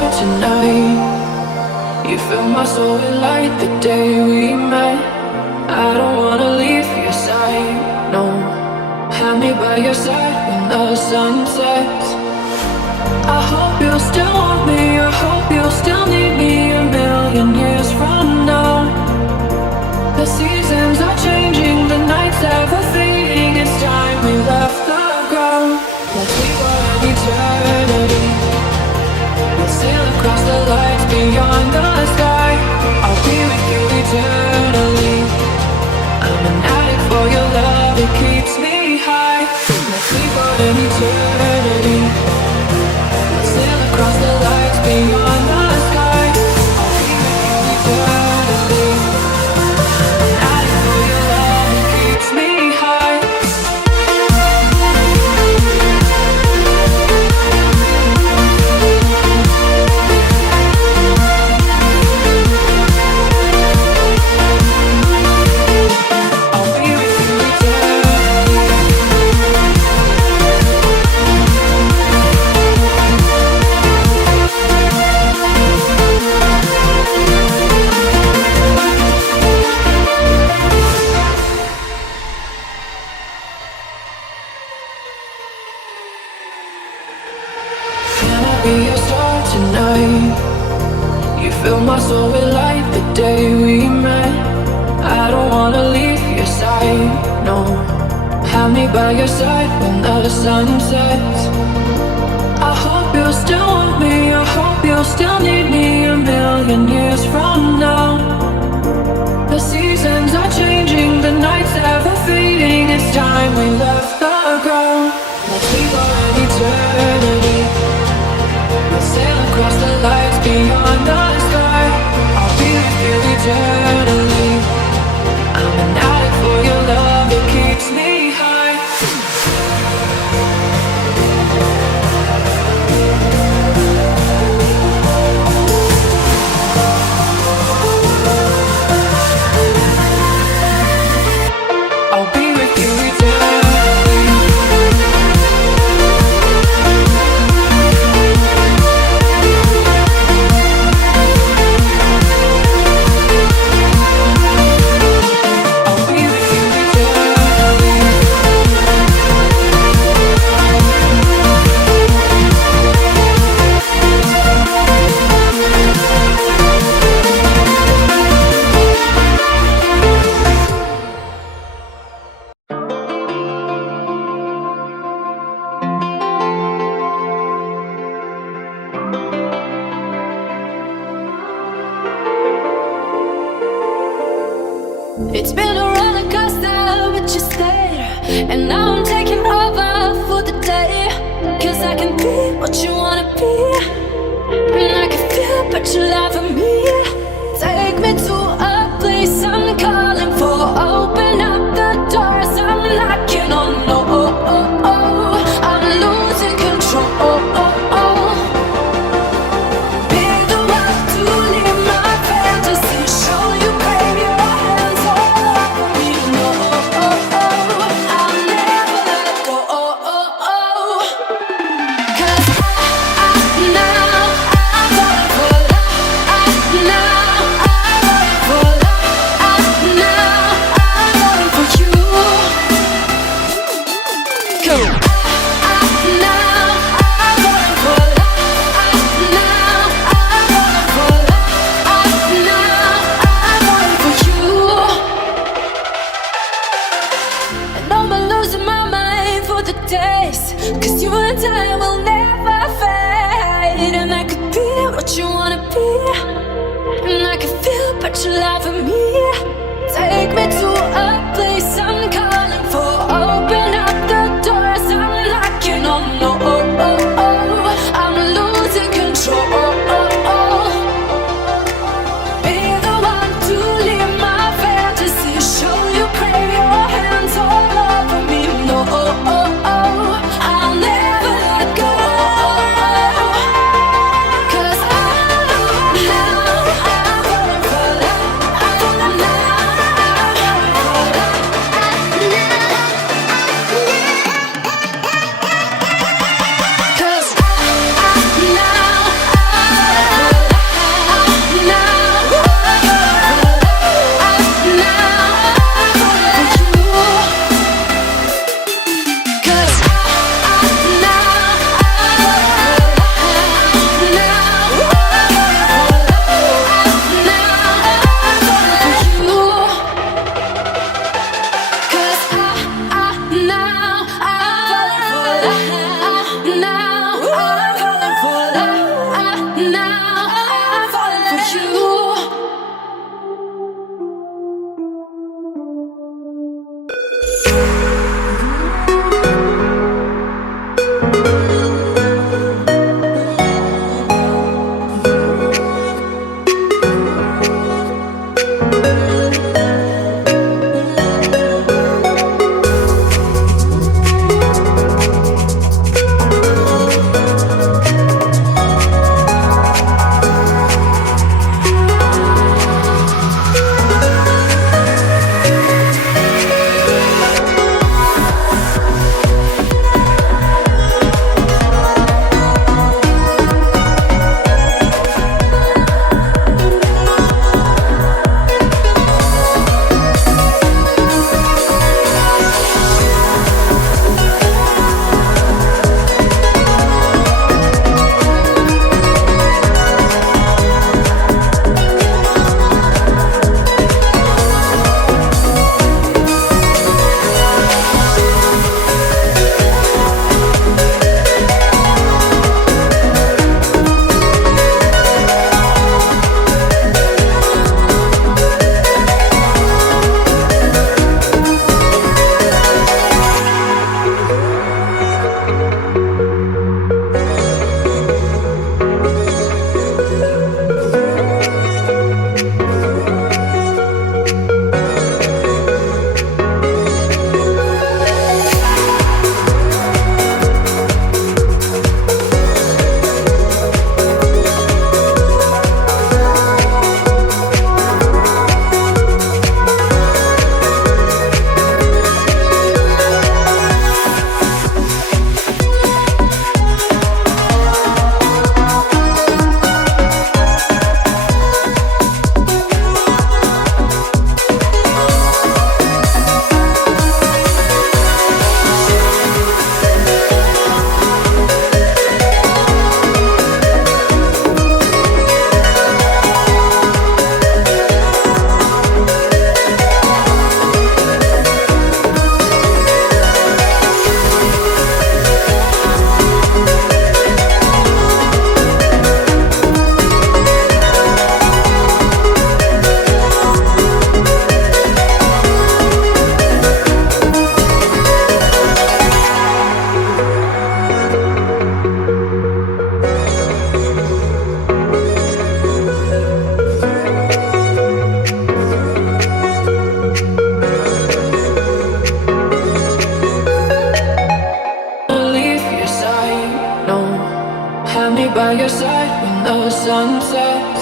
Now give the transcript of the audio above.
star tonight. You fill my soul with light the day we met. I don't wanna leave your side, no. Have me by your side when the sun sets. I hope you'll still want me, I hope you'll still need me a million years from now. The seasons are changing, the nights ever fading. It's time we left the ground. Let's leave for an eternity. Let's sail across the lights beyond the sky. I'll be with you eternally. I'm an addict for your love, it keeps me high. Let's leave for an eternity. Let's sail across the lights beyond the sky. I'll be with you eternally. I'm an addict for your love, it keeps me high. Be a star tonight. You fill my soul with light the day we met. I don't wanna leave your side, no. Have me by your side when the sun sets. I hope you'll still want me, I hope you'll still need me a million years from now. The seasons are changing, the nights ever fading. It's time we left the ground. Let's leave for an eternity. Let's sail across the lights beyond the sky. I'll be with you eternally. I'm an addict for your love, it keeps me high. I'll be with you eternally. It's been a roller coaster, but you stayed. And now I'm taking over for the day. Cause I can be what you wanna be. And I can feel but you love me. Take me to a place I'm calling for. Open up the doors, I'm knocking on. Oh, oh, oh, oh. I'm losing control. Be the one to live my fantasy. Show you, baby, your hands all over me. No, oh, oh, oh. I'll never let go. Oh, oh, oh. 'Cause now I'm falling for love. Now I'm falling for love. Now I'm falling for you. Cool. Now I'm falling for love. Now I'm falling for love. Now I'm falling for you. And I'm losing my mind for the days. 'Cause you and I will never fade. And I could be what you wanna be. And I can feel but you loving me. Take me to a place I'm calling for. Open up the doors, I'm knocking on. Oh, oh, oh, oh. I'm losing control. Be the one to live my fantasy. Show you, crave your hands all over me. No, oh, oh, oh. I'll never let go. 'Cause now I'm falling for love. Now I'm falling for you. By your side when the sun sets.